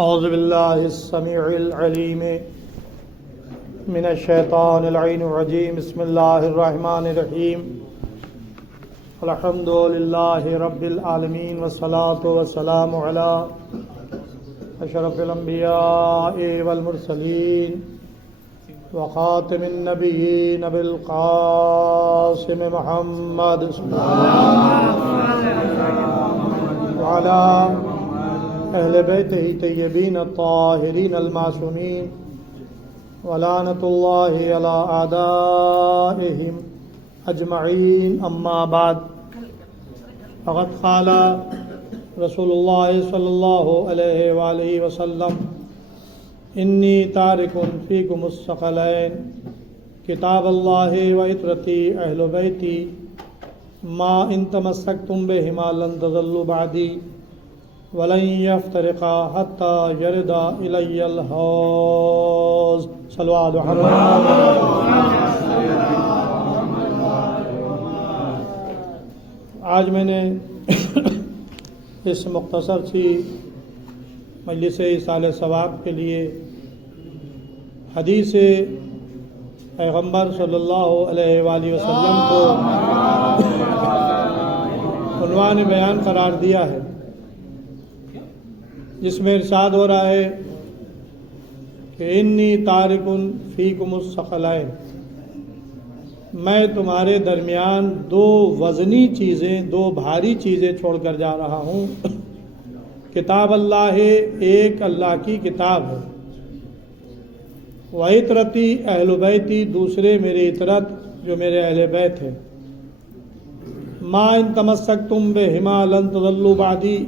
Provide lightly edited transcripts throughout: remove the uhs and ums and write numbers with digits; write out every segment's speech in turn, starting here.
اعوذ باللہ السمیع العلیم من الشیطان اللعین الرجیم بسم اللہ الرحمن الرحیم الحمد للہ رب العالمین والصلاة والسلام علی اشرف الانبیاء والمرسلین وخاتم النبیین بالقاسم محمد وعلی اہل بیتہ طیبین الطاہرین المعصومین ولعنۃ اللہ علی اعدائہم اجمعین اما بعد فقد قال رسول اللہ صلی اللہ علیہ وآلہ وسلم انی تارک فیکم الثقلین کتاب اللہ وعطرتی اہل بیتی ما ان تمسکتم بہما لن تضلوا بعدی وَلَن يَفْتَرِقَا حَتَّى يَرِدَ إِلَيَّ الْحَوْض صلوات آج میں نے اس مختصر سی مجلس ایصال ثواب کے لیے حدیث پیغمبر صلی اللہ علیہ وآلہ وسلم کو عنوان بیان قرار دیا ہے، جس میں ارشاد ہو رہا ہے کہ انی تارک فیکم الثقلین، میں تمہارے درمیان دو وزنی چیزیں، دو بھاری چیزیں چھوڑ کر جا رہا ہوں۔ کتاب اللہ ہے، ایک اللہ کی کتاب ہے، وعطرتی اہل بیتی، دوسرے میری عطرت جو میرے اہل بیت ہے، ما ان تمسکتم بہما لن تضلوا بعدی،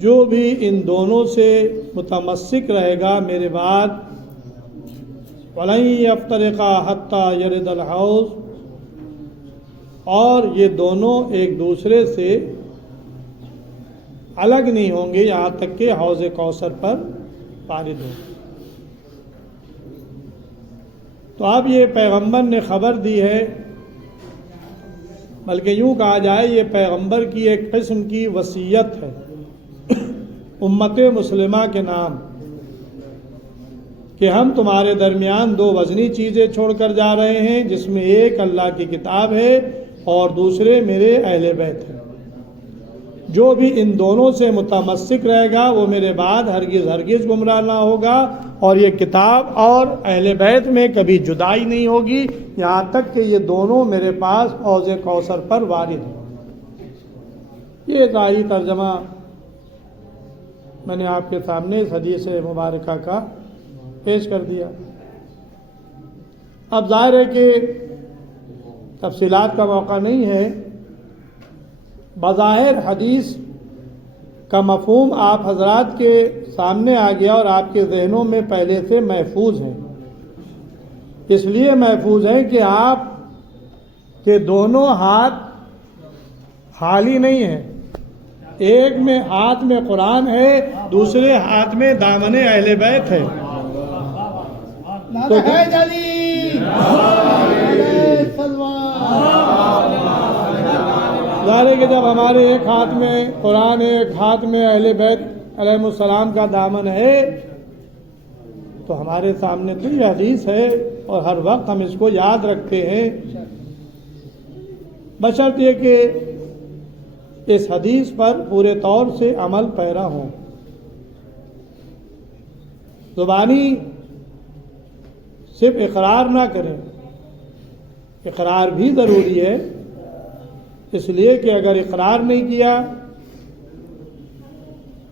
جو بھی ان دونوں سے متمسک رہے گا میرے بعد، وَلَن يَفْتَرِقَا حَتَّى يَرِدَ الْحَوْض، اور یہ دونوں ایک دوسرے سے الگ نہیں ہوں گے یہاں تک کہ حوض کوثر پر وارد ہوں۔ تو اب یہ پیغمبر نے خبر دی ہے، بلکہ یوں کہا جائے یہ پیغمبر کی ایک قسم کی وصیت ہے امت مسلمہ کے نام، کہ ہم تمہارے درمیان دو وزنی چیزیں چھوڑ کر جا رہے ہیں، جس میں ایک اللہ کی کتاب ہے اور دوسرے میرے اہل بیت ہیں۔ جو بھی ان دونوں سے متمسک رہے گا وہ میرے بعد ہرگز ہرگز گمراہ نہ ہوگا، اور یہ کتاب اور اہل بیت میں کبھی جدائی نہیں ہوگی یہاں تک کہ یہ دونوں میرے پاس حوض کوثر پر وارد ہوں۔ یہ ظاہری ترجمہ میں نے آپ کے سامنے اس حدیث مبارکہ کا پیش کر دیا۔ اب ظاہر ہے کہ تفصیلات کا موقع نہیں ہے، بظاہر حدیث کا مفہوم آپ حضرات کے سامنے آ گیا اور آپ کے ذہنوں میں پہلے سے محفوظ ہے۔ اس لیے محفوظ ہے کہ آپ کے دونوں ہاتھ خالی نہیں ہیں، ایک میں ہاتھ میں قرآن ہے، دوسرے ہاتھ میں دامن اہل بیت ہے۔ ظاہر ہے کہ جب ہمارے ایک ہاتھ میں قرآن ہے، ایک ہاتھ میں اہل بیت علیہ السلام کا دامن ہے، تو ہمارے سامنے تو یہ حدیث ہے اور ہر وقت ہم اس کو یاد رکھتے ہیں، بشرط یہ کہ اس حدیث پر پورے طور سے عمل پیرا ہوں۔ زبانی صرف اقرار نہ کریں، اقرار بھی ضروری ہے، اس لیے کہ اگر اقرار نہیں کیا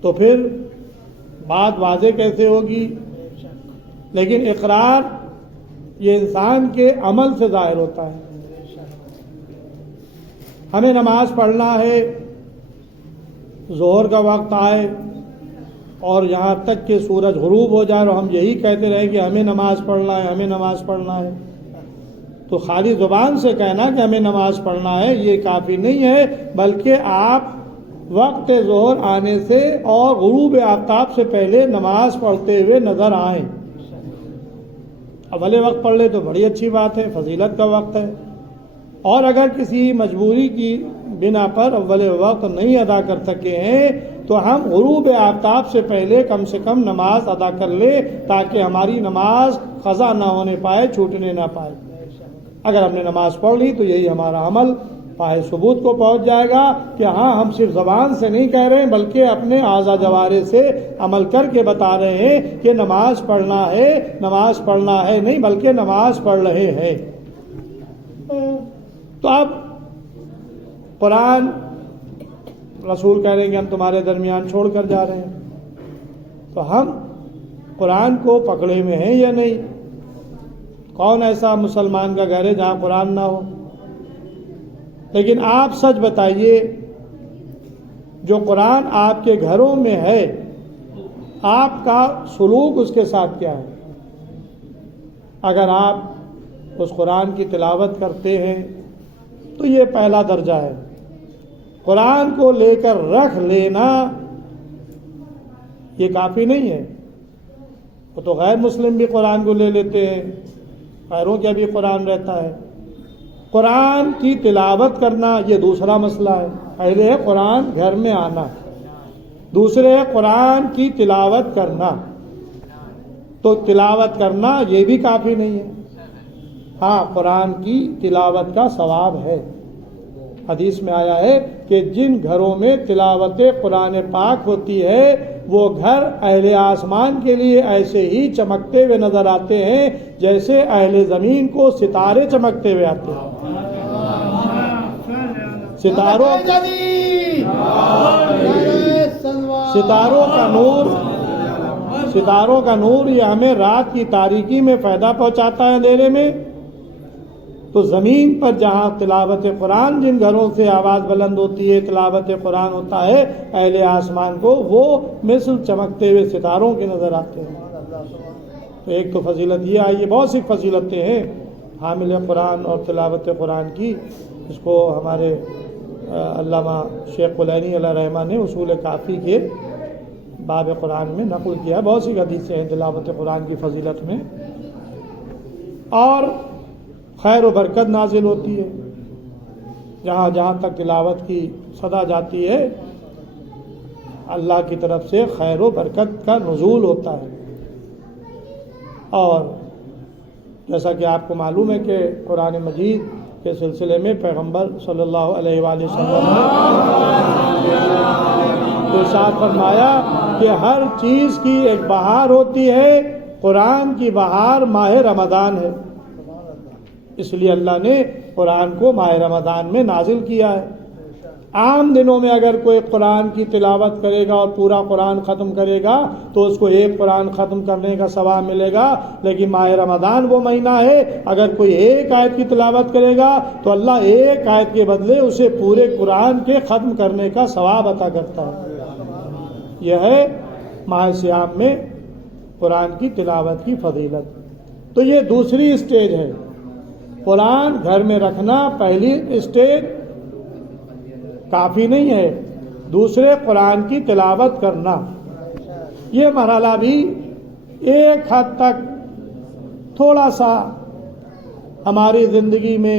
تو پھر بات واضح کیسے ہوگی؟ لیکن اقرار یہ انسان کے عمل سے ظاہر ہوتا ہے۔ ہمیں نماز پڑھنا ہے، ظہر کا وقت آئے اور یہاں تک کہ سورج غروب ہو جائے اور ہم یہی کہتے رہیں کہ ہمیں نماز پڑھنا ہے، ہمیں نماز پڑھنا ہے، تو خالی زبان سے کہنا کہ ہمیں نماز پڑھنا ہے یہ کافی نہیں ہے، بلکہ آپ وقت ظہر آنے سے اور غروب آفتاب سے پہلے نماز پڑھتے ہوئے نظر آئیں۔ اول وقت پڑھ لے تو بڑی اچھی بات ہے، فضیلت کا وقت ہے، اور اگر کسی مجبوری کی بنا پر اول وقت نہیں ادا کر سکے ہیں تو ہم غروب آفتاب سے پہلے کم سے کم نماز ادا کر لیں تاکہ ہماری نماز قضا نہ ہونے پائے، چھوٹنے نہ پائے۔ اگر ہم نے نماز پڑھ لی تو یہی ہمارا عمل پائے ثبوت کو پہنچ جائے گا کہ ہاں ہم صرف زبان سے نہیں کہہ رہے ہیں بلکہ اپنے اعضاء جوارح سے عمل کر کے بتا رہے ہیں کہ نماز پڑھنا ہے، نماز پڑھنا ہے نہیں بلکہ نماز پڑھ رہے ہیں۔ تو اب قرآن رسول کہہ رہے ہیں کہ ہم تمہارے درمیان چھوڑ کر جا رہے ہیں، تو ہم قرآن کو پکڑے میں ہیں یا نہیں؟ کون ایسا مسلمان کا گھر ہے جہاں قرآن نہ ہو؟ لیکن آپ سچ بتائیے، جو قرآن آپ کے گھروں میں ہے آپ کا سلوک اس کے ساتھ کیا ہے؟ اگر آپ اس قرآن کی تلاوت کرتے ہیں تو یہ پہلا درجہ ہے۔ قرآن کو لے کر رکھ لینا یہ کافی نہیں ہے، وہ تو غیر مسلم بھی قرآن کو لے لیتے ہیں، غیروں کا بھی قرآن رہتا ہے۔ قرآن کی تلاوت کرنا یہ دوسرا مسئلہ ہے۔ پہلے ہے قرآن گھر میں آنا، دوسرے ہے قرآن کی تلاوت کرنا۔ تو تلاوت کرنا یہ بھی کافی نہیں ہے، ہاں قرآن کی تلاوت کا ثواب ہے۔ حدیث میں آیا ہے کہ جن گھروں میں تلاوت قرآن پاک ہوتی ہے وہ گھر اہل آسمان کے لیے ایسے ہی چمکتے ہوئے نظر آتے ہیں جیسے اہل زمین کو ستارے چمکتے ہوئے آتے ہیں۔ ستاروں کا نور یہ ہمیں رات کی تاریکی میں فائدہ پہنچاتا ہے اندھیرے میں، تو زمین پر جہاں تلاوت قرآن جن گھروں سے آواز بلند ہوتی ہے، تلاوت قرآن ہوتا ہے، اہل آسمان کو وہ مثل چمکتے ہوئے ستاروں کے نظر آتے ہیں۔ تو ایک تو فضیلت یہ آئی ہے، بہت سی فضیلتیں ہیں حامل قرآن اور تلاوت قرآن کی۔ اس کو ہمارے علامہ شیخ کلینی علیہ رحمہ نے اصول کافی کے باب قرآن میں نقل کیا ہے، بہت سی حدیثیں ہیں تلاوت قرآن کی فضیلت میں۔ اور خیر و برکت نازل ہوتی ہے، جہاں جہاں تک تلاوت کی صدا جاتی ہے اللہ کی طرف سے خیر و برکت کا نزول ہوتا ہے۔ اور جیسا کہ آپ کو معلوم ہے کہ قرآن مجید کے سلسلے میں پیغمبر صلی اللہ علیہ وآلہ وسلم نے ارشاد فرمایا کہ ہر چیز کی ایک بہار ہوتی ہے، قرآن کی بہار ماہ رمضان ہے، اس لیے اللہ نے قرآن کو ماہ رمضان میں نازل کیا ہے۔ عام دنوں میں اگر کوئی قرآن کی تلاوت کرے گا اور پورا قرآن ختم کرے گا تو اس کو ایک قرآن ختم کرنے کا ثواب ملے گا، لیکن ماہ رمضان وہ مہینہ ہے اگر کوئی ایک آیت کی تلاوت کرے گا تو اللہ ایک آیت کے بدلے اسے پورے قرآن کے ختم کرنے کا ثواب عطا کرتا ہے۔ یہ ہے ماہ صیام میں قرآن کی تلاوت کی فضیلت۔ تو یہ دوسری اسٹیج ہے، قرآن گھر میں رکھنا پہلی اسٹیج کافی نہیں ہے، دوسرے قرآن کی تلاوت کرنا، یہ مرحلہ بھی ایک حد تک تھوڑا سا ہماری زندگی میں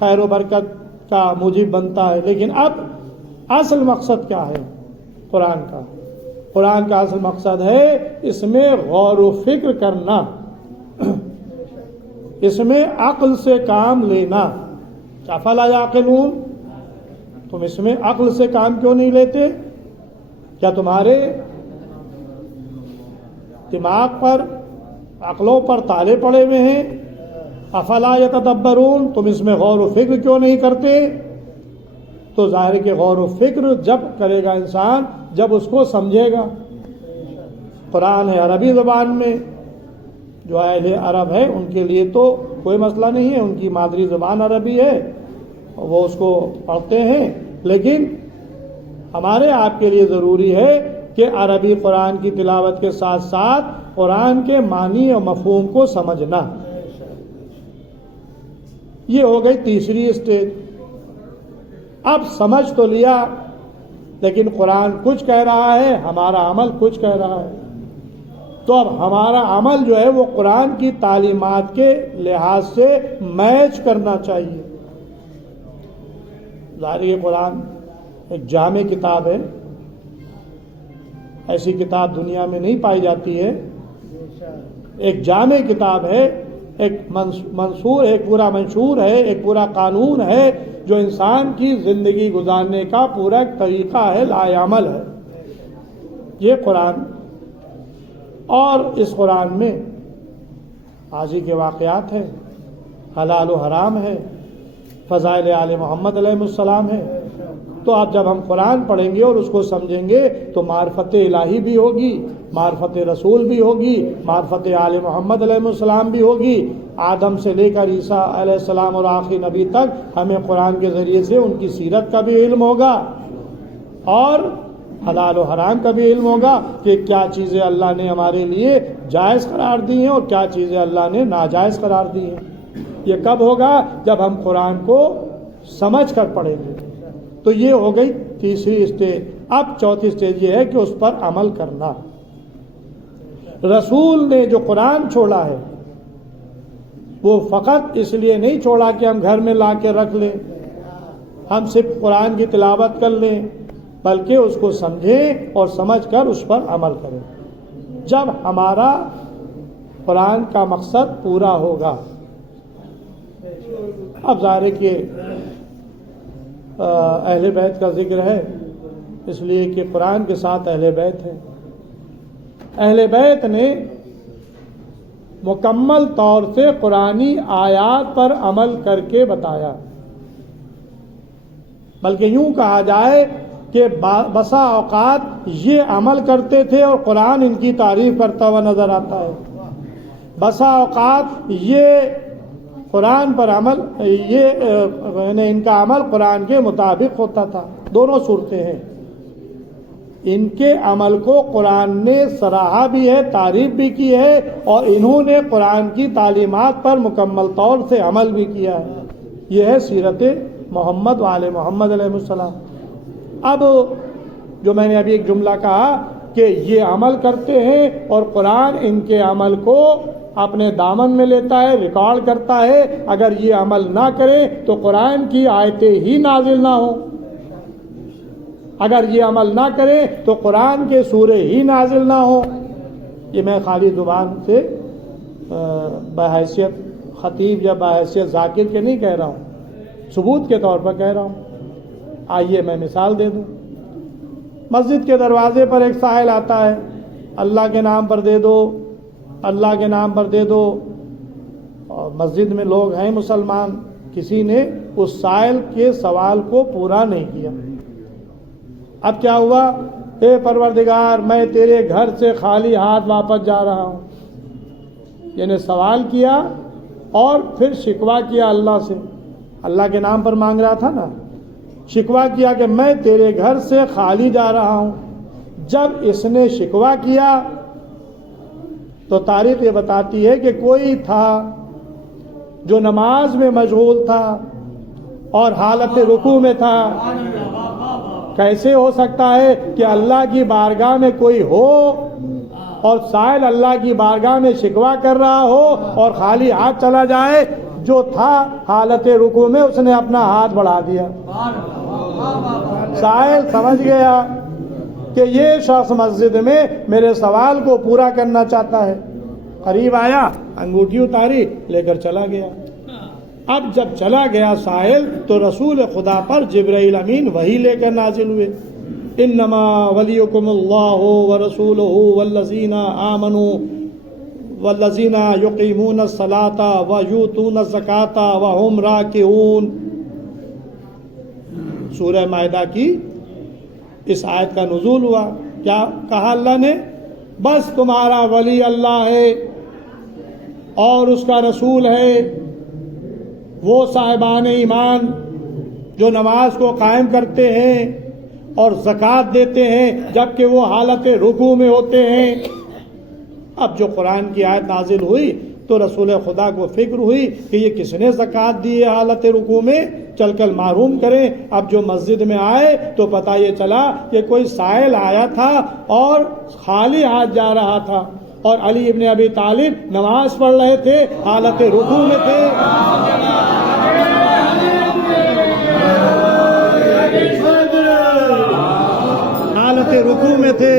خیر و برکت کا موجب بنتا ہے، لیکن اب اصل مقصد کیا ہے قرآن کا؟ قرآن کا اصل مقصد ہے اس میں غور و فکر کرنا، اس میں عقل سے کام لینا۔ افلا یعقلون، تم اس میں عقل سے کام کیوں نہیں لیتے؟ کیا تمہارے دماغ پر، عقلوں پر تالے پڑے ہوئے ہیں؟ افلا یتدبرون، تم اس میں غور و فکر کیوں نہیں کرتے؟ تو ظاہر کہ غور و فکر جب کرے گا انسان جب اس کو سمجھے گا۔ قرآن ہے عربی زبان میں، جو اہل عرب ہے ان کے لیے تو کوئی مسئلہ نہیں ہے، ان کی مادری زبان عربی ہے، وہ اس کو پڑھتے ہیں، لیکن ہمارے آپ کے لیے ضروری ہے کہ عربی قرآن کی تلاوت کے ساتھ ساتھ قرآن کے معنی اور مفہوم کو سمجھنا۔ یہ ہو گئی تیسری اسٹیج۔ اب سمجھ تو لیا لیکن قرآن کچھ کہہ رہا ہے، ہمارا عمل کچھ کہہ رہا ہے، تو اب ہمارا عمل جو ہے وہ قرآن کی تعلیمات کے لحاظ سے میچ کرنا چاہیے۔ ظاہر یہ قرآن ایک جامع کتاب ہے، ایسی کتاب دنیا میں نہیں پائی جاتی ہے. ایک جامع کتاب ہے، ایک منصور، ایک پورا منشور ہے، ایک پورا قانون ہے جو انسان کی زندگی گزارنے کا پورا ایک طریقہ ہے، لائحہ عمل ہے یہ قرآن. اور اس قرآن میں حاجی کے واقعات ہیں، حلال و حرام ہے، فضائل آل محمد علیہ السلام ہے. تو آپ جب ہم قرآن پڑھیں گے اور اس کو سمجھیں گے تو معرفت الہی بھی ہوگی، معرفت رسول بھی ہوگی، معرفت آل محمد علیہ السلام بھی ہوگی. آدم سے لے کر عیسیٰ علیہ السلام اور آخری نبی تک ہمیں قرآن کے ذریعے سے ان کی سیرت کا بھی علم ہوگا اور حلال و حرام کا بھی علم ہوگا کہ کیا چیزیں اللہ نے ہمارے لیے جائز قرار دی ہیں اور کیا چیزیں اللہ نے ناجائز قرار دی ہیں. یہ کب ہوگا؟ جب ہم قرآن کو سمجھ کر پڑھیں گے. تو یہ ہو گئی تیسری اسٹیج. اب چوتھی اسٹیج یہ ہے کہ اس پر عمل کرنا. رسول نے جو قرآن چھوڑا ہے وہ فقط اس لیے نہیں چھوڑا کہ ہم گھر میں لا کے رکھ لیں، ہم صرف قرآن کی تلاوت کر لیں، بلکہ اس کو سمجھیں اور سمجھ کر اس پر عمل کریں. جب ہمارا قرآن کا مقصد پورا ہوگا. اب ظاہر ہے کہ اہل بیت کا ذکر ہے اس لیے کہ قرآن کے ساتھ اہل بیت ہے. اہل بیت نے مکمل طور سے قرآنی آیات پر عمل کر کے بتایا، بلکہ یوں کہا جائے کہ بسا اوقات یہ عمل کرتے تھے اور قرآن ان کی تعریف کرتا ہوا نظر آتا ہے. بسا اوقات یہ قرآن پر عمل یعنی ان کا عمل قرآن کے مطابق ہوتا تھا. دونوں صورتیں ہیں. ان کے عمل کو قرآن نے سراہا بھی ہے، تعریف بھی کی ہے، اور انہوں نے قرآن کی تعلیمات پر مکمل طور سے عمل بھی کیا ہے. یہ ہے سیرت محمد وآل محمد علیہ السلام. اب جو میں نے ابھی ایک جملہ کہا کہ یہ عمل کرتے ہیں اور قرآن ان کے عمل کو اپنے دامن میں لیتا ہے، ریکارڈ کرتا ہے. اگر یہ عمل نہ کریں تو قرآن کی آیتیں ہی نازل نہ ہوں، اگر یہ عمل نہ کریں تو قرآن کے سورے ہی نازل نہ ہوں. یہ میں خالی زبان سے بحیثیت خطیب یا بحیثیت ذاکر کے نہیں کہہ رہا ہوں، ثبوت کے طور پر کہہ رہا ہوں. آئیے میں مثال دے دوں. مسجد کے دروازے پر ایک سائل آتا ہے، اللہ کے نام پر دے دو، اللہ کے نام پر دے دو. اور مسجد میں لوگ ہیں مسلمان، کسی نے اس سائل کے سوال کو پورا نہیں کیا. اب کیا ہوا؟ اے پروردگار میں تیرے گھر سے خالی ہاتھ واپس جا رہا ہوں. یعنی سوال کیا اور پھر شکوہ کیا اللہ سے. اللہ کے نام پر مانگ رہا تھا نا، شکوہ کیا کہ میں تیرے گھر سے خالی جا رہا ہوں. جب اس نے شکوہ کیا تو تاریخ یہ بتاتی ہے کہ کوئی تھا جو نماز میں مشغول تھا اور حالت رکوع میں تھا. کیسے ہو سکتا ہے کہ اللہ کی بارگاہ میں کوئی ہو اور سائل اللہ کی بارگاہ میں شکوہ کر رہا ہو اور خالی ہاتھ چلا جائے؟ جو تھا حالت رکوع میں اس نے اپنا ہاتھ بڑھا دیا. سائل سمجھ گیا کہ یہ شخص مسجد میں میرے سوال کو پورا کرنا چاہتا ہے. قریب آیا، انگوٹھی اتاری، لے کر چلا گیا. اب جب چلا گیا سائل تو رسول خدا پر جبرائیل امین وحی لے کر نازل ہوئے. انما ولیکم اللہ ورسولہ والذین آمنوا والذین یقیمون الصلاة ویؤتون الزکاة وہم راکعون. سورہ مائدہ کی اس آیت کا نزول ہوا. کیا کہا اللہ نے؟ بس تمہارا ولی اللہ ہے اور اس کا رسول ہے، وہ صاحبان ایمان جو نماز کو قائم کرتے ہیں اور زکوٰۃ دیتے ہیں جبکہ وہ حالت رکوع میں ہوتے ہیں. اب جو قرآن کی آیت نازل ہوئی تو رسول خدا کو فکر ہوئی کہ یہ کس نے زکوٰۃ دی ہے حالت رکوع میں، چل کر معروم کریں. اب جو مسجد میں آئے تو پتہ یہ چلا کہ کوئی سائل آیا تھا اور خالی ہاتھ جا رہا تھا، اور علی ابن ابی طالب نماز پڑھ رہے تھے، حالت رکوع میں تھے. حالت رکوع میں تھے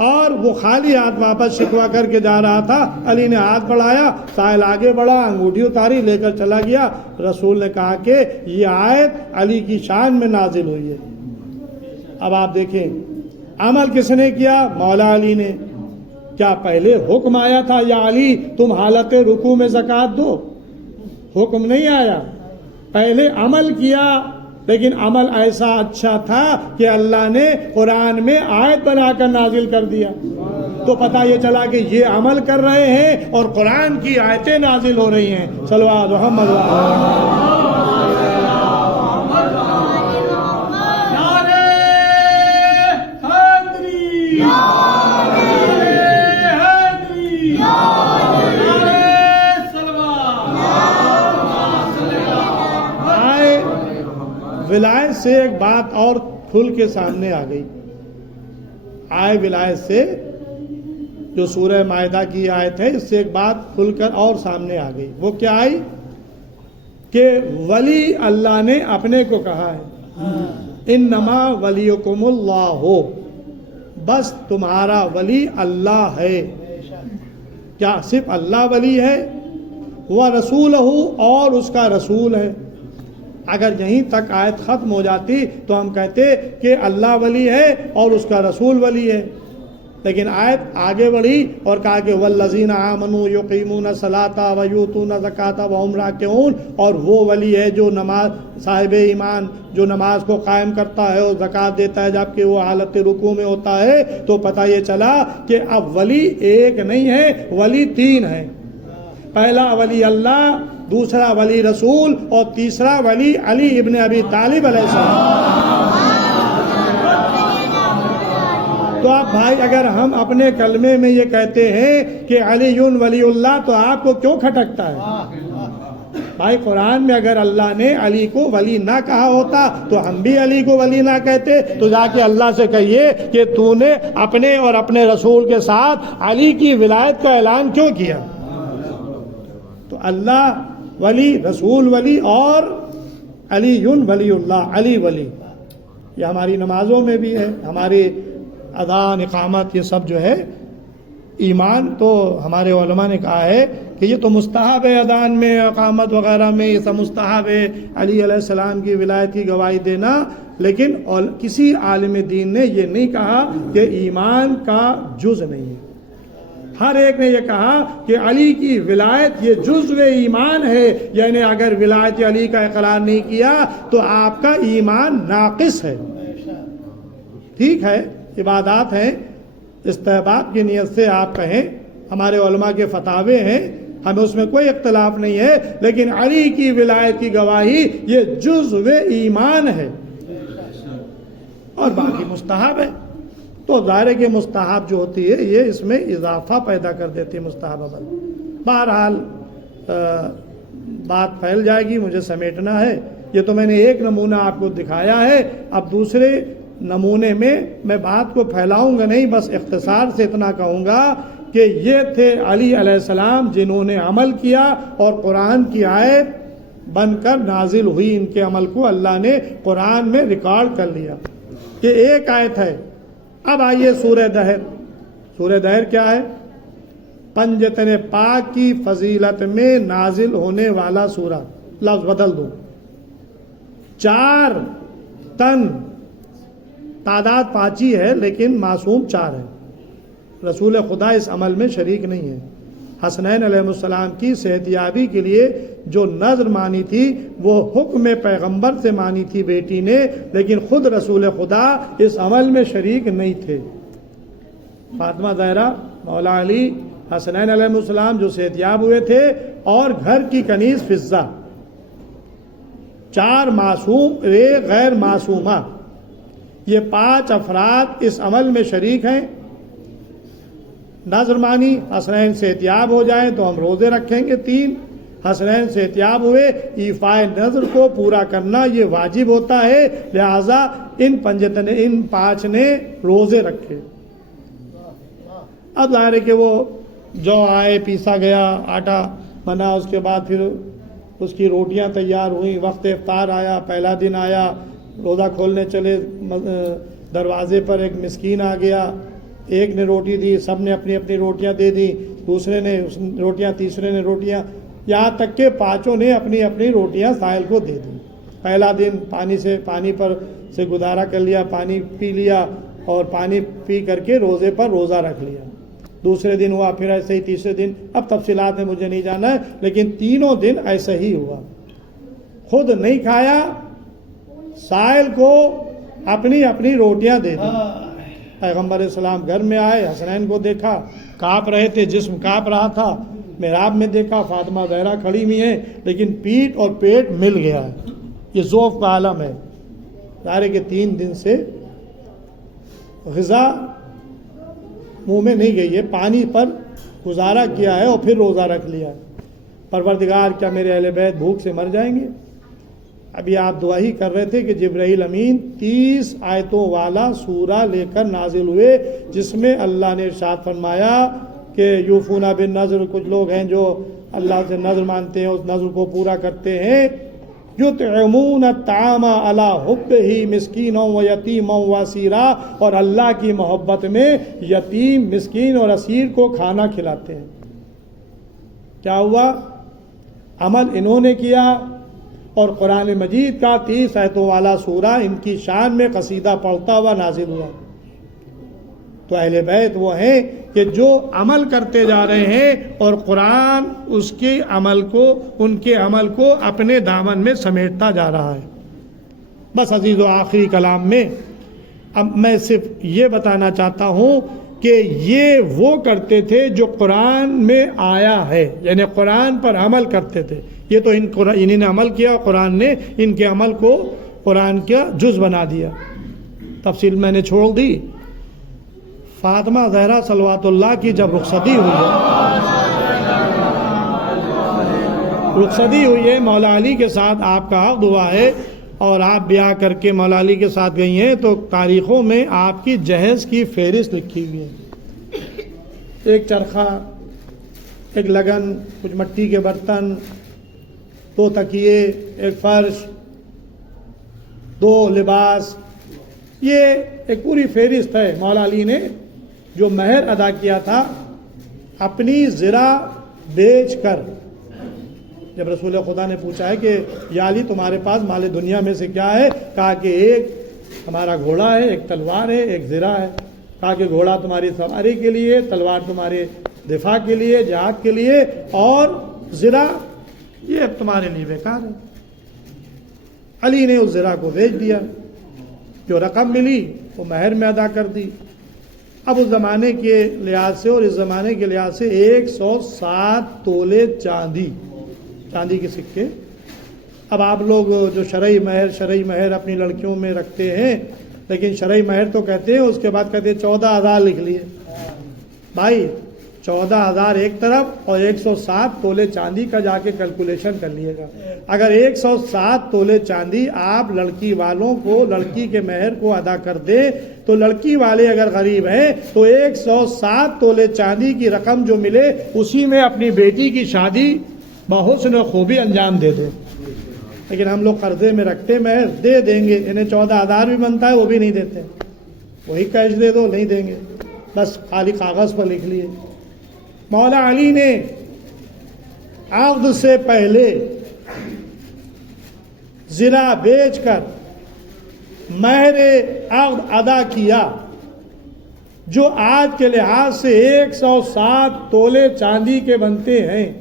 اور وہ خالی ہاتھ واپس شکوا کر کے جا رہا تھا. علی نے ہاتھ بڑھایا, ساحل آگے بڑھا, انگوٹھی اتاری, لے کر چلا گیا. رسول نے کہا کہ یہ آیت علی کی شان میں نازل ہوئی ہے. اب آپ دیکھیں عمل کس نے کیا؟ مولا علی نے. کیا پہلے حکم آیا تھا یا علی تم حالت رکوع میں زکوٰۃ دو؟ حکم نہیں آیا, پہلے عمل کیا. لیکن عمل ایسا اچھا تھا کہ اللہ نے قرآن میں آیت بنا کر نازل کر دیا. تو پتہ یہ چلا کہ یہ عمل کر رہے ہیں اور قرآن کی آیتیں نازل ہو رہی ہیں. صلوات محمد ولایت سے ایک بات اور کھل کے سامنے آ گئی. آئے ولایت سے جو سورہ مائدہ کی آیت ہے, اس سے ایک بات کھل کر اور سامنے آ گئی. وہ کیا آئی کہ ولی اللہ نے اپنے کو کہا ہے, انما ولیکم اللہ, بس تمہارا ولی اللہ ہے. کیا صرف اللہ ولی ہے؟ وَرَسُولُهُ, اور اس کا رسول ہے. اگر یہیں تک آیت ختم ہو جاتی تو ہم کہتے کہ اللہ ولی ہے اور اس کا رسول ولی ہے. لیکن آیت آگے بڑھی اور کہا کہ والذین آمنوا یقیمون الصلاۃ ویؤتون الزکاۃ وہم راکعون, اور وہ ولی ہے جو نماز, صاحب ایمان جو نماز کو قائم کرتا ہے اور زکوٰۃ دیتا ہے جبکہ وہ حالت رکوع میں ہوتا ہے. تو پتہ یہ چلا کہ اب ولی ایک نہیں ہے, ولی تین ہے. پہلا ولی اللہ, دوسرا ولی رسول, اور تیسرا ولی علی ابن ابی طالب علیہ السلام. تو آپ بھائی اگر ہم اپنے کلمے میں یہ کہتے ہیں کہ علی ولی اللہ, تو آپ کو کیوں کھٹکتا ہے؟ بھائی قرآن میں اگر اللہ نے علی کو ولی نہ کہا ہوتا تو ہم بھی علی کو ولی نہ کہتے. تو جا کے اللہ سے کہیے کہ تو نے اپنے اور اپنے رسول کے ساتھ علی کی ولایت کا اعلان کیوں کیا؟ تو اللہ ولی, رسول ولی, اور علی ولی اللہ, علی ولی. یہ ہماری نمازوں میں بھی ہے, ہماری اذان اقامت یہ سب جو ہے. ایمان تو ہمارے علماء نے کہا ہے کہ یہ تو مستحب ہے, اذان میں اقامت وغیرہ میں یہ سب مستحب ہے, علی علیہ السلام کی ولایت کی گواہی دینا. لیکن کسی عالم دین نے یہ نہیں کہا کہ ایمان کا جز نہیں ہے. ہر ایک نے یہ کہا کہ علی کی ولایت یہ جزو ایمان ہے, یعنی اگر ولایت علی کا اقرار نہیں کیا تو آپ کا ایمان ناقص ہے. ٹھیک ہے, عبادات ہیں, استحباب کی نیت سے آپ کہیں, ہمارے علماء کے فتاوے ہیں, ہمیں اس میں کوئی اختلاف نہیں ہے. لیکن علی کی ولایت کی گواہی یہ جزو ایمان ہے اور باقی مستحب ہے. تو ظاہر کہ مستحب جو ہوتی ہے یہ اس میں اضافہ پیدا کر دیتی ہے مستحب عمل. بہرحال بات پھیل جائے گی, مجھے سمیٹنا ہے. یہ تو میں نے ایک نمونہ آپ کو دکھایا ہے. اب دوسرے نمونے میں بات کو پھیلاؤں گا نہیں, بس اختصار سے اتنا کہوں گا کہ یہ تھے علی علیہ السلام جنہوں نے عمل کیا اور قرآن کی آیت بن کر نازل ہوئی. ان کے عمل کو اللہ نے قرآن میں ریکارڈ کر لیا. یہ ایک آیت ہے. اب آئیے سورہ دہر. سورہ دہر کیا ہے؟ پنجتن پاک کی فضیلت میں نازل ہونے والا سورہ. لفظ بدل دو, 4 تن تعداد 5 ہی ہے لیکن معصوم 4 ہے. رسول خدا اس عمل میں شریک نہیں ہے. حسنین علیہ السلام کی صحتیابی کے لیے جو نظر مانی تھی وہ حکم پیغمبر سے مانی تھی بیٹی نے, لیکن خود رسول خدا اس عمل میں شریک نہیں تھے. فاطمہ زہرا, مولا علی, حسنین علیہ السلام جو صحتیاب ہوئے تھے, اور گھر کی کنیز فضہ, 4 معصوم ایک غیر معصومہ. یہ 5 افراد اس عمل میں شریک ہیں. نظر مانی, حسنین صحتیاب ہو جائیں تو ہم روزے رکھیں گے 3. حسنین صحتیاب ہوئے, ایفائے نظر کو پورا کرنا یہ واجب ہوتا ہے, لہذا ان 5 نے روزے رکھے. اب ظاہر ہے کہ وہ جو آئے, پیسا گیا, آٹا بنا, اس کے بعد پھر اس کی روٹیاں تیار ہوئیں, وقت افطار آیا, پہلا دن آیا, روزہ کھولنے چلے, دروازے پر ایک مسکین آ گیا, ایک نے روٹی دی، سب نے اپنی اپنی روٹیاں دے دی، دوسرے نے روٹیاں، تیسرے نے روٹیاں، یہاں تک کہ پانچوں نے اپنی اپنی روٹیاں سائل کو دے دی۔ پہلا دن پانی پر سے گزارا کر لیا، پانی پی لیا اور پانی پی کر کے روزے پر روزہ رکھ لیا۔ دوسرے دن ہوا پھر ایسے ہی، تیسرے دن، اب تفصیلات میں مجھے نہیں جانا ہے، لیکن تینوں دن ایسا ہی ہوا، خود نہیں کھایا، سائل کو اپنی اپنی روٹیاں دے دی۔ پیغمبر علیہ السلام گھر میں آئے، حسنین کو دیکھا کانپ رہے تھے، جسم کانپ رہا تھا، محراب میں دیکھا فاطمہ زہرا کھڑی ہوئی ہیں لیکن پیٹ اور پیٹ مل گیا ہے، یہ ضعف کا عالم ہے۔ ظاہر ہے کہ 3 دن سے غذا منہ میں نہیں گئی ہے، پانی پر گزارا کیا ہے اور پھر روزہ رکھ لیا ہے۔ پروردگار کیا میرے اہل بیت بھوک سے مر جائیں گے؟ ابھی آپ دعا ہی کر رہے تھے کہ جبرائیل امین 30 آیتوں والا سورہ لے کر نازل ہوئے، جس میں اللہ نے ارشاد فرمایا کہ یوفون بالنذر، کچھ لوگ ہیں جو اللہ سے نذر مانتے ہیں، اس نذر کو پورا کرتے ہیں۔ یطعمون الطعام علی حبہ مسکینا و یتیما و اسیرا، اور اللہ کی محبت میں یتیم، مسکین اور اسیر کو کھانا کھلاتے ہیں۔ کیا ہوا؟ عمل انہوں نے کیا، اور قرآن مجید کا 30 آیتوں والا سورہ ان کی شان میں قصیدہ پڑھتا ہوا نازل ہوا۔ تو اہل بیت وہ ہیں کہ جو عمل کرتے جا رہے ہیں اور قرآن اس کے عمل کو، ان کے عمل کو اپنے دامن میں سمیٹتا جا رہا ہے۔ بس عزیز و آخری کلام میں اب میں صرف یہ بتانا چاہتا ہوں کہ یہ وہ کرتے تھے جو قرآن میں آیا ہے، یعنی قرآن پر عمل کرتے تھے۔ یہ تو انہوں نے عمل کیا، قرآن نے ان کے عمل کو قرآن کا جز بنا دیا۔ تفصیل میں نے چھوڑ دی۔ فاطمہ زہرا صلوات اللہ کی جب رخصتی ہوئی ہے، مولا علی کے ساتھ آپ کا عقد ہوا ہے اور آپ بیاہ کر کے مولا علی کے ساتھ گئی ہیں، تو تاریخوں میں آپ کی جہیز کی فہرست لکھی ہوئی ہے۔ ایک چرخہ، ایک لگن، کچھ مٹی کے برتن، 2 تکیے، ایک فرش، 2 لباس، یہ ایک پوری فہرست ہے۔ مولا علی نے جو مہر ادا کیا تھا اپنی زرہ بیچ کر، جب رسول خدا نے پوچھا ہے کہ یا علی تمہارے پاس مال دنیا میں سے کیا ہے، کہا کہ ایک ہمارا گھوڑا ہے، ایک تلوار ہے، ایک زرہ ہے۔ کہا کہ گھوڑا تمہاری سواری کے لیے، تلوار تمہارے دفاع کے لیے، جہاد کے لیے، اور زرہ یہ اب تمہارے لیے بیکار ہے۔ علی نے اس زرہ کو بیچ دیا، جو رقم ملی وہ مہر میں ادا کر دی۔ اب اس زمانے کے لحاظ سے اور اس زمانے کے لحاظ سے 107 تولے چاندی کے سکے۔ اب آپ لوگ جو شرعی مہر اپنی لڑکیوں میں رکھتے ہیں، لیکن شرعی مہر تو کہتے ہیں، اس کے بعد کہتے ہیں 14,000 لکھ لیے۔ بھائی 14,000 ایک طرف اور 107 تولے چاندی کا جا کے کیلکولیشن کر لیے گا۔ اگر 107 تولے چاندی آپ لڑکی والوں کو، لڑکی کے مہر کو ادا کر دیں، تو لڑکی والے اگر غریب ہیں تو 107 تولے چاندی کی رقم جو ملے اسی میں اپنی بیٹی کی شادی بحسن و خوبی انجام دے دیں۔ لیکن ہم لوگ قرضے میں رکھتے مہر، دے دیں گے، انہیں 14,000 بھی بنتا ہے وہ بھی نہیں دیتے، وہی کیش دے دو، نہیں دیں گے، بس خالی کاغذ پر لکھ لیے۔ مولا علی نے عقد سے پہلے زرہ بیچ کر مہر عقد ادا کیا، جو آج کے لحاظ سے 107 تولے چاندی کے بنتے ہیں،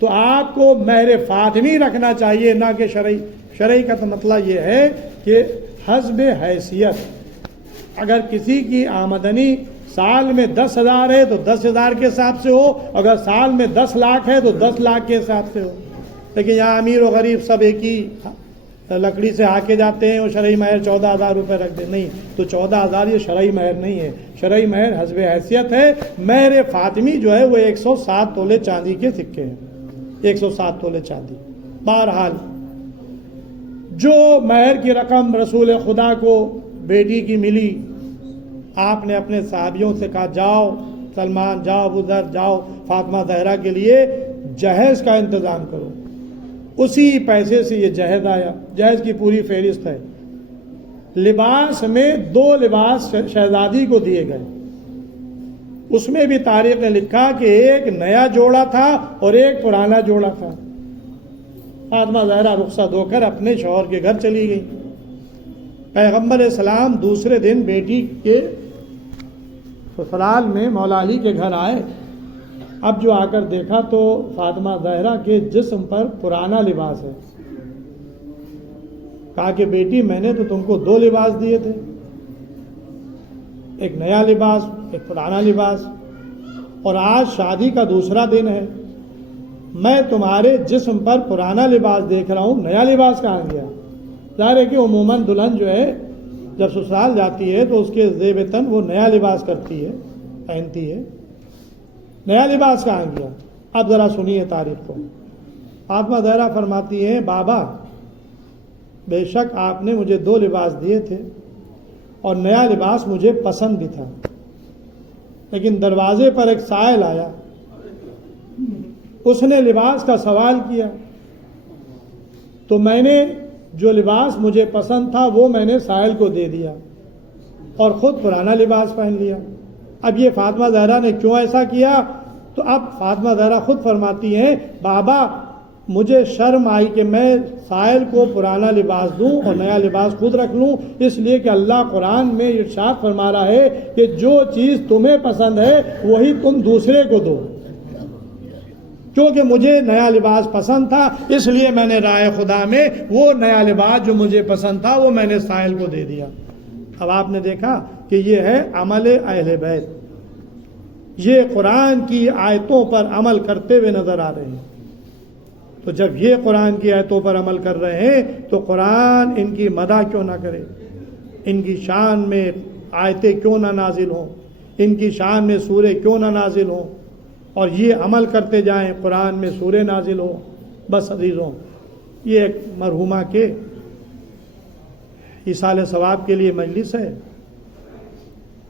تو آپ کو مہر فاطمی رکھنا چاہیے، نہ کہ شرعی کا تو مطلب یہ ہے کہ حسب حیثیت، اگر کسی کی آمدنی سال میں 10,000 ہے تو 10,000 کے حساب سے ہو، اگر سال میں 10 لاکھ ہے تو 10 لاکھ کے حساب سے ہو۔ لیکن یہاں امیر و غریب سب ایک ہی لکڑی سے ہاکے جاتے ہیں اور شرعی مہر 14,000 روپے رکھ دیں، نہیں، تو 14,000 یہ شرعی مہر نہیں ہے، شرعی مہر حسب حیثیت ہے۔ مہر فاطمی جو ہے وہ 107 تولے چاندی کے سکے ہیں، 107 تولے چاندی۔ بہرحال جو مہر کی رقم رسول خدا کو بیٹی کی ملی، آپ نے اپنے صحابیوں سے کہا جاؤ سلمان، جاؤ ابو ذر، جاؤ فاطمہ زہرا کے لیے جہیز کا انتظام کرو۔ اسی پیسے سے یہ جہیز آیا، جہیز کی پوری فہرست ہے۔ لباس میں 2 لباس شہزادی کو دیے گئے، اس میں بھی تاریخ نے لکھا کہ ایک نیا جوڑا تھا اور ایک پرانا جوڑا تھا۔ فاطمہ زہرا رخصت ہو کر اپنے شوہر کے گھر چلی گئی۔ پیغمبر اسلام دوسرے دن بیٹی کے سسرال میں مولا علی کے گھر آئے۔ اب جو آ کر دیکھا تو فاطمہ زہرا کے جسم پر پرانا لباس ہے۔ کہا کہ بیٹی میں نے تو تم کو 2 لباس دیے تھے، ایک نیا لباس ایک پرانا لباس، اور آج شادی کا دوسرا دن ہے، میں تمہارے جسم پر پرانا لباس دیکھ رہا ہوں، نیا لباس کہاں گیا؟ ظاہر ہے کہ عموماً دلہن جو ہے جب سسرال جاتی ہے تو اس کے زیب تن وہ نیا لباس کرتی ہے، پہنتی ہے، نیا لباس کہاں گیا؟ اب ذرا سنیے تاریخ کو۔ فاطمہ زہرا فرماتی ہیں بابا بے شک آپ نے مجھے 2 لباس دیے تھے اور نیا لباس مجھے پسند بھی تھا، لیکن دروازے پر ایک سائل آیا، اس نے لباس کا سوال کیا تو میں نے جو لباس مجھے پسند تھا وہ میں نے سائل کو دے دیا اور خود پرانا لباس پہن لیا۔ اب یہ فاطمہ زہرا نے کیوں ایسا کیا؟ تو اب فاطمہ زہرا خود فرماتی ہیں بابا مجھے شرم آئی کہ میں سائل کو پرانا لباس دوں اور نیا لباس خود رکھ لوں، اس لیے کہ اللہ قرآن میں ارشاد فرما رہا ہے کہ جو چیز تمہیں پسند ہے وہی تم دوسرے کو دو۔ کیونکہ مجھے نیا لباس پسند تھا اس لیے میں نے رائے خدا میں وہ نیا لباس جو مجھے پسند تھا وہ میں نے سائل کو دے دیا۔ اب آپ نے دیکھا کہ یہ ہے عمل اہل بیت، یہ قرآن کی آیتوں پر عمل کرتے ہوئے نظر آ رہے ہیں۔ تو جب یہ قرآن کی آیتوں پر عمل کر رہے ہیں تو قرآن ان کی مدح کیوں نہ کرے، ان کی شان میں آیتیں کیوں نہ نازل ہوں، ان کی شان میں سورے کیوں نہ نازل ہوں، اور یہ عمل کرتے جائیں قرآن میں سورے نازل ہوں۔ بس عزیزوں یہ ایک مرحومہ کے ایصال ثواب کے لیے مجلس ہے۔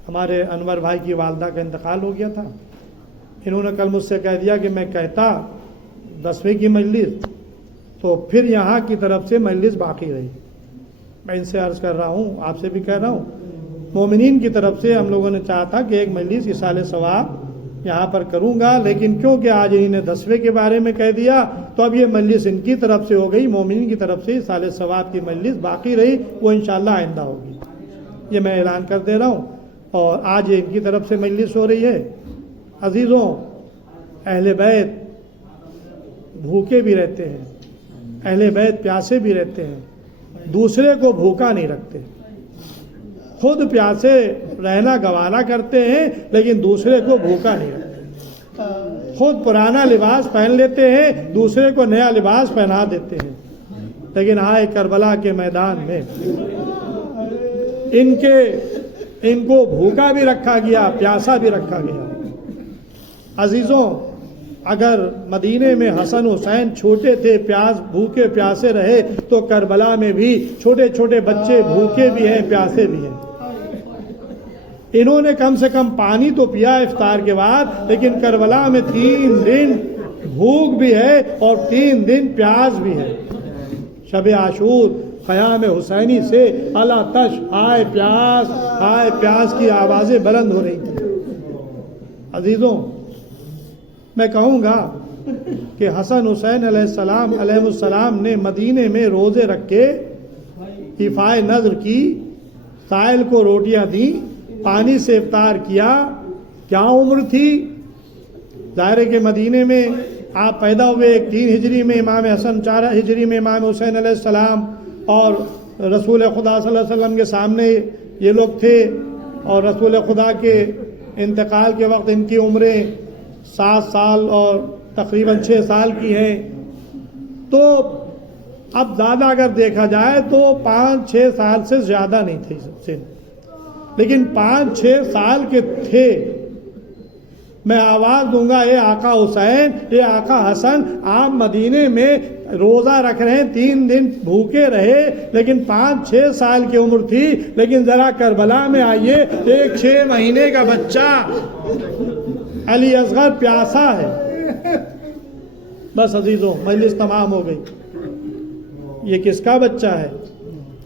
ہمارے انور بھائی کی والدہ کا انتقال ہو گیا تھا، انہوں نے کل مجھ سے کہہ دیا کہ میں کہتا 10ویں کی مجلس تو پھر یہاں کی طرف سے مجلس باقی رہی۔ میں ان سے عرض کر رہا ہوں، آپ سے بھی کہہ رہا ہوں، مومنین کی طرف سے ہم لوگوں نے چاہا تھا کہ ایک مجلس ایصال ثواب یہاں پر کروں گا، لیکن کیونکہ آج انہوں نے 10ویں کے بارے میں کہہ دیا تو اب یہ مجلس ان کی طرف سے ہو گئی، مومنین کی طرف سے ایصال ثواب کی مجلس باقی رہی، وہ انشاءاللہ آئندہ ہوگی، یہ میں اعلان کر دے رہا ہوں۔ اور آج ان کی طرف سے مجلس ہو رہی ہے۔ عزیزوں اہل بیت بھوکے بھی رہتے ہیں، اہل بیت پیاسے بھی رہتے ہیں، دوسرے کو بھوکا نہیں رکھتے، خود پیاسے رہنا گوارا کرتے ہیں لیکن دوسرے کو بھوکا نہیں رکھتے، خود پرانا لباس پہن لیتے ہیں دوسرے کو نیا لباس پہنا دیتے ہیں، لیکن آئے کربلا کے میدان میں ان کو بھوکا بھی رکھا گیا، پیاسا بھی رکھا گیا۔ عزیزوں اگر مدینے میں حسن حسین چھوٹے تھے، بھوکے پیاسے رہے، تو کربلا میں بھی چھوٹے چھوٹے بچے بھوکے بھی ہیں پیاسے بھی ہیں۔ انہوں نے کم سے کم پانی تو پیا افطار کے بعد، لیکن کربلا میں 3 دن بھوک بھی ہے اور 3 دن پیاس بھی ہے۔ شب عاشور قیام حسینی سے اللہ تش ہائے پیاس کی آوازیں بلند ہو رہی تھیں۔ عزیزوں میں کہوں گا کہ حسن حسین علیہ السلام نے مدینے میں روزے رکھ کے حفاظ نظر کی، سائل کو روٹیاں دیں، پانی سے افطار کیا، کیا عمر تھی؟ ظاہر ہے کہ مدینے میں آپ پیدا ہوئے 3 ہجری میں امام حسن، 4 ہجری میں امام حسین علیہ السلام، اور رسول خدا صلی اللہ علیہ وسلم کے سامنے یہ لوگ تھے، اور رسول خدا کے انتقال کے وقت ان کی عمریں 7 سال اور تقریباً 6 سال کی ہیں۔ تو اب زیادہ اگر دیکھا جائے تو 5-6 سال سے زیادہ نہیں تھے سن، لیکن 5-6 سال کے تھے۔ میں آواز دوں گا اے آقا حسین، اے آقا حسن، آپ مدینے میں روزہ رکھ رہے ہیں، 3 دن بھوکے رہے، لیکن 5-6 سال کی عمر تھی، لیکن ذرا کربلا میں آئیے، ایک 6 مہینے کا بچہ علی اصغر پیاسا ہے۔ بس عزیزوں مجلس تمام ہو گئی۔ یہ کس کا بچہ ہے؟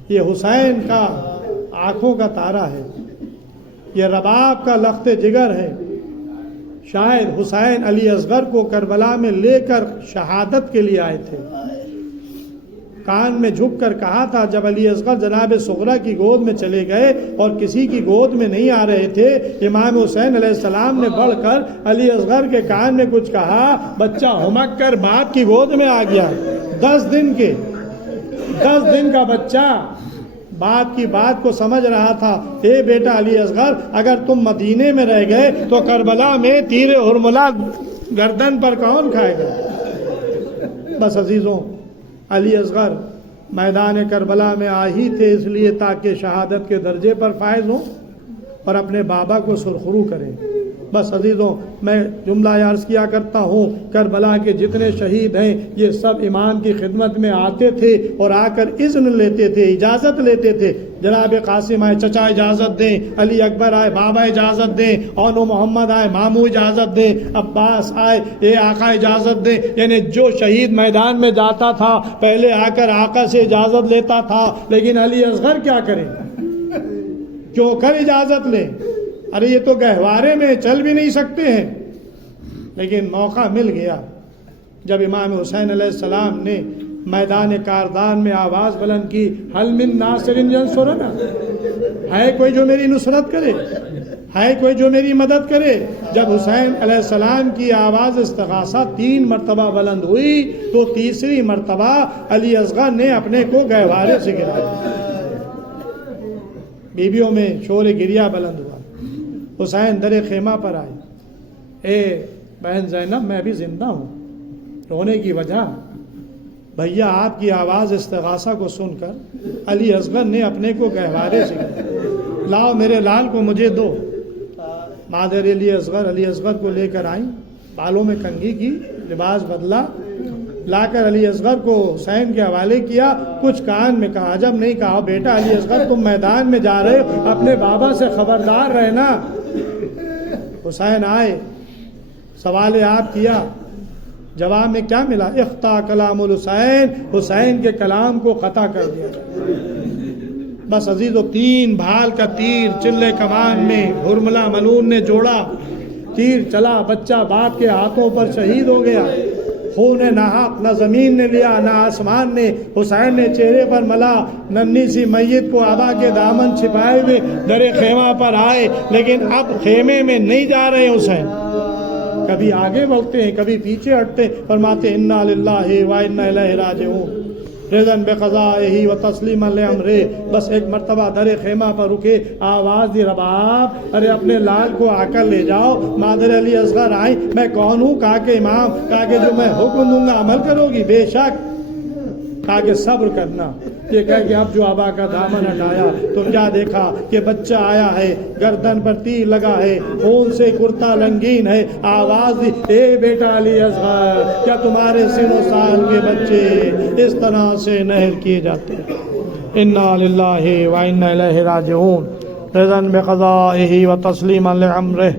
یہ حسین کا آنکھوں کا تارا ہے، یہ رباب کا لخت جگر ہے، شاید حسین علی اصغر کو کربلا میں لے کر شہادت کے لیے آئے تھے۔ کان میں جھک کر کہا تھا جب علی اصغر جناب صغرا کی گود میں چلے گئے اور کسی کی گود میں نہیں آ رہے تھے، امام حسین علیہ السلام نے بڑھ کر علی اصغر کے کان میں کچھ کہا، بچہ ہمک کر باپ کی گود میں آ گیا۔ 10 دن کا بچہ باپ کی بات کو سمجھ رہا تھا۔ اے بیٹا علی اصغر، اگر تم مدینے میں رہ گئے تو کربلا میں تیر ہرملہ گردن پر کون کھائے گا؟ بس عزیزوں، علی اصغر میدان کربلا میں آ ہی تھے اس لیے تاکہ شہادت کے درجے پر فائز ہوں اور اپنے بابا کو سرخرو کریں۔ بس عزیزوں، میں جملہ عرض کیا کرتا ہوں، کربلا کے جتنے شہید ہیں یہ سب امام کی خدمت میں آتے تھے اور آ کر اذن لیتے تھے، اجازت لیتے تھے۔ جناب قاسم آئے، چچا اجازت دیں، علی اکبر آئے، بابا اجازت دیں، اونو محمد آئے، ماموں اجازت دیں، عباس آئے، اے آقا اجازت دیں۔ یعنی جو شہید میدان میں جاتا تھا پہلے آ کر آقا سے اجازت لیتا تھا، لیکن علی اصغر کیا کریں؟ کیوں کر اجازت لیں؟ ارے یہ تو گہوارے میں چل بھی نہیں سکتے ہیں۔ لیکن موقع مل گیا جب امام حسین علیہ السلام نے میدان کاردان میں آواز بلند کی، حل من ناصر ینصرنا، ہے کوئی جو میری نصرت کرے، ہے کوئی جو میری مدد کرے۔ جب حسین علیہ السلام کی آواز استغاثہ 3 مرتبہ بلند ہوئی تو تیسری مرتبہ علی اصغر نے اپنے کو گہوارے سے گرایا۔ بیویوں میں شور گریہ بلند ہوا۔ حسین در خیمہ پر آئے، اے بہن زینب، میں ابھی زندہ ہوں۔ رونے کی وجہ، بھیا آپ کی آواز استغاثہ کو سن کر علی اصغر نے اپنے کو گہوارے سے گرایا، لاؤ میرے لال کو مجھے دو۔ مادر علی اصغر کو لے کر آئیں، بالوں میں کنگھی کی، لباس بدلا، لا کر علی اصغر کو حسین کے حوالے کیا۔ کچھ کان میں کہا، جب نہیں کہا بیٹا علی اصغر تم میدان میں جا رہے ہو، اپنے بابا سے خبردار رہنا۔ حسین آئے، سوال آپ کیا، جواب میں کیا ملا؟ اخطا کلام الحسین، حسین کے کلام کو قطع کر دیا۔ بس عزیزو، 3 بھال کا تیر چلے کمان میں ہرملہ ملون نے جوڑا، تیر چلا، بچہ باپ کے ہاتھوں پر شہید ہو گیا۔ خون ناحق نہ زمین نے لیا نہ آسمان نے۔ حسین نے چہرے پر ملا، ننھی سی میت کو عبا کے دامن چھپائے ہوئے در خیمہ پر آئے، لیکن اب خیمے میں نہیں جا رہے حسین، کبھی آگے بڑھتے ہیں کبھی پیچھے ہٹتے، فرماتے انا للہ و انا الیہ راجعون، رضاً بقضائہ و تسلیما لامرہ۔ بس ایک مرتبہ در خیمہ پر رکے، آواز دی، رباب ارے اپنے لال کو آ کر لے جاؤ۔ مادر علی اصغر آئیں، میں کون ہوں؟ کہا کہ امام، کہا کہ جو میں حکم دوں گا عمل کرو گی؟ بے شک۔ کہا کہ صبر کرنا۔ یہ کہہ کہ اب جو آبا کا دامن ہٹایا تو کیا دیکھا کہ بچہ آیا ہے، گردن پر تیر لگا ہے، خون سے کرتا رنگین ہے۔ آواز دی، اے بیٹا علی اصغر، کیا تمہارے سن و سال کے بچے اس طرح سے نہر کیے جاتے ہیں؟ انا للہ و انا الیہ راجعون، رضاً بقضائہ و تسلیما لامرہ۔